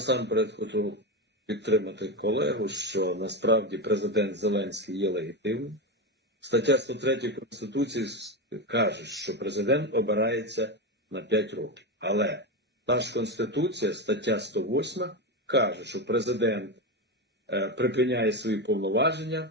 Насамперед хочу підтримати колегу, що насправді президент Зеленський є легітимним. Стаття 103 Конституції каже, що президент обирається на 5 років. Але ж Конституція, стаття 108, каже, що президент е, припиняє свої повноваження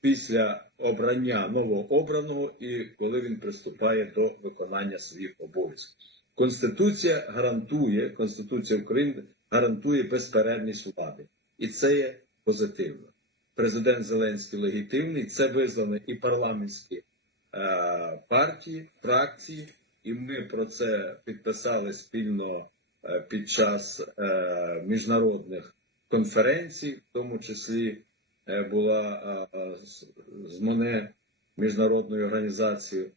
після обрання новообраного і коли він приступає до виконання своїх обов'язків. Конституція гарантує, Конституція України гарантує безперервність влади. І це є позитивно. Президент Зеленський легітимний, це визнано і парламентські е, партії, фракції, і ми про це підписали спільно е, під час е, міжнародних конференцій, в тому числі була з- МОНЕ міжнародною організацією.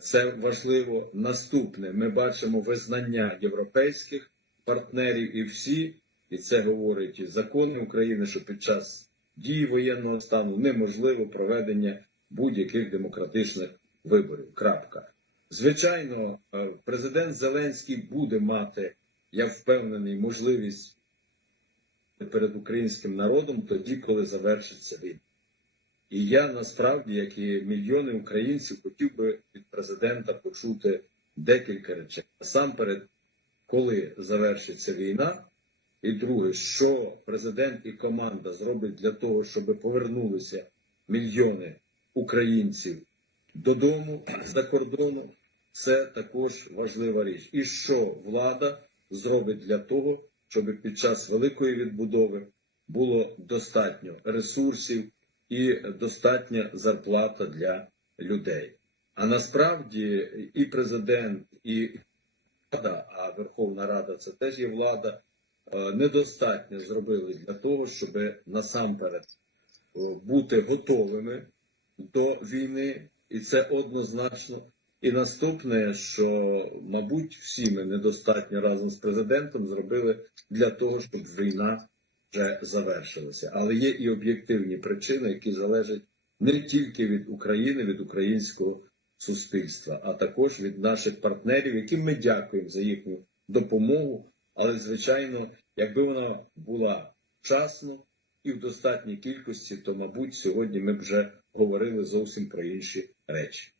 Це важливо. Наступне ми бачимо визнання європейських партнерів і всі, і це говорить і закони України, що під час дії воєнного стану неможливо проведення будь-яких демократичних виборів. Крапка. Звичайно, е, президент Зеленський буде мати, я впевнений, можливість перед українським народом тоді, коли завершиться війна. І я насправді, як і мільйони українців, хотів би від президента почути декілька речей. Насамперед, коли завершиться війна, і друге, що президент і команда зроблять для того, щоб повернулися мільйони українців додому за кордону, це також важлива річ. І що влада зробить для того, щоб під час великої відбудови було достатньо ресурсів і достатня зарплата для людей. А насправді і президент, і Рада, а Верховна Рада це теж є влада, е, недостатньо зробили для того, щоб насамперед е, бути готовими до війни, і це однозначно. І наступне, що, мабуть, всі ми недостатньо разом з президентом зробили для того, щоб війна вже завершилася. Але є і об'єктивні причини, які залежать не тільки від України, від українського суспільства, а також від наших партнерів, яким ми дякуємо за їхню допомогу. Але, звичайно, якби вона була вчасно і в достатній кількості, то, мабуть, сьогодні ми б вже говорили зовсім про інші речі.